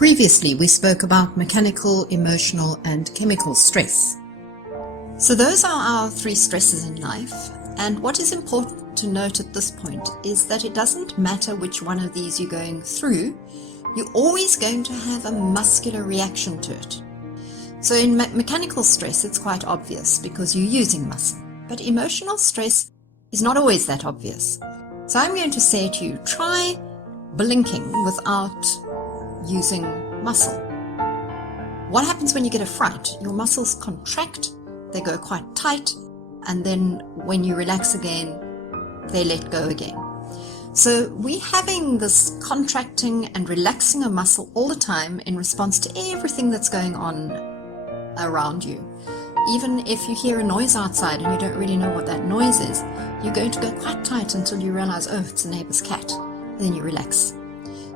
Previously, we spoke about mechanical, emotional, and chemical stress. So those are our three stresses in life, and what is important to note at this point is that it doesn't matter which one of these you're going through, you're always going to have a muscular reaction to it. So in mechanical stress, it's quite obvious because you're using muscle, but emotional stress is not always that obvious. So I'm going to say to you, try blinking without using muscle. What happens when you get a fright? Your muscles contract, they go quite tight, and then when you relax again, they let go again. So we're having this contracting and relaxing a muscle all the time in response to everything that's going on around you. Even if you hear a noise outside and you don't really know what that noise is, you're going to go quite tight until you realize, oh, it's a neighbor's cat, and then you relax.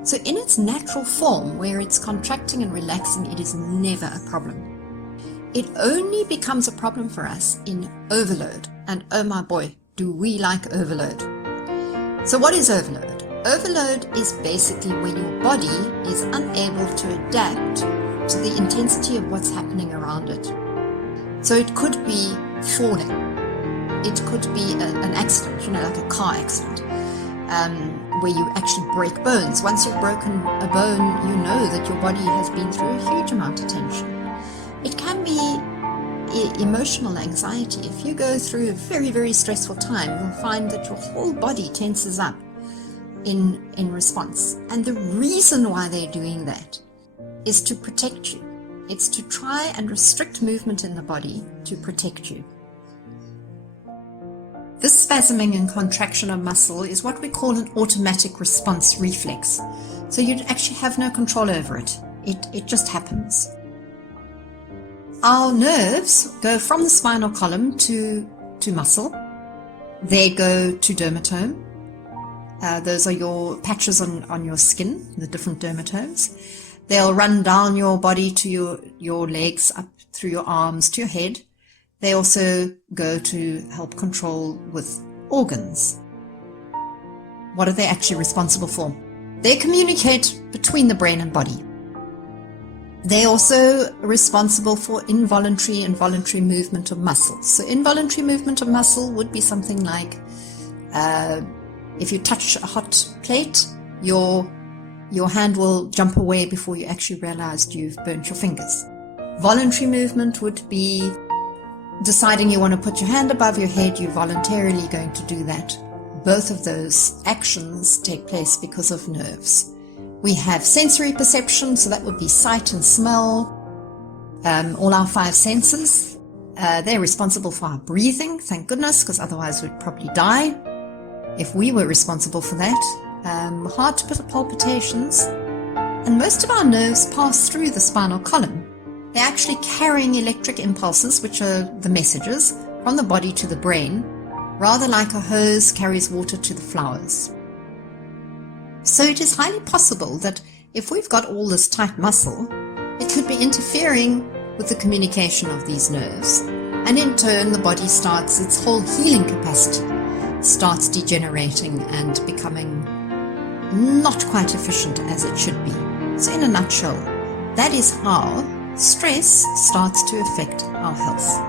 So in its natural form, where it's contracting and relaxing, it is never a problem. It only becomes a problem for us in overload. And oh my boy, do we like overload. So what is overload? Overload is basically when your body is unable to adapt to the intensity of what's happening around it. So it could be falling. It could be an accident, like a car accident. Where you actually break bones. Once you've broken a bone, you know that your body has been through a huge amount of tension. It can be emotional anxiety. If you go through a very, very stressful time, you'll find that your whole body tenses up in response. And the reason why they're doing that is to protect you. It's to try and restrict movement in the body to protect you. This spasming and contraction of muscle is what we call an automatic response reflex. So you actually have no control over it. It just happens. Our nerves go from the spinal column to muscle. They go to dermatome. Those are your patches on your skin, the different dermatomes. They'll run down your body to your legs, up through your arms to your head. They also go to help control with organs. What are they actually responsible for? They communicate between the brain and body. They're also responsible for involuntary and voluntary movement of muscle. So involuntary movement of muscle would be something like if you touch a hot plate, your hand will jump away before you actually realized you've burnt your fingers. Voluntary movement would be deciding you want to put your hand above your head, you're voluntarily going to do that. Both of those actions take place because of nerves. We have sensory perception, so that would be sight and smell, all our five senses. They're responsible for our breathing, thank goodness, because otherwise we'd probably die if we were responsible for that. Heart palpitations, and most of our nerves pass through the spinal column. They're actually carrying electric impulses, which are the messages, from the body to the brain, rather like a hose carries water to the flowers. So it is highly possible that if we've got all this tight muscle, it could be interfering with the communication of these nerves. And in turn, the body starts, its whole healing capacity starts degenerating and becoming not quite efficient as it should be. So in a nutshell, that is how stress starts to affect our health.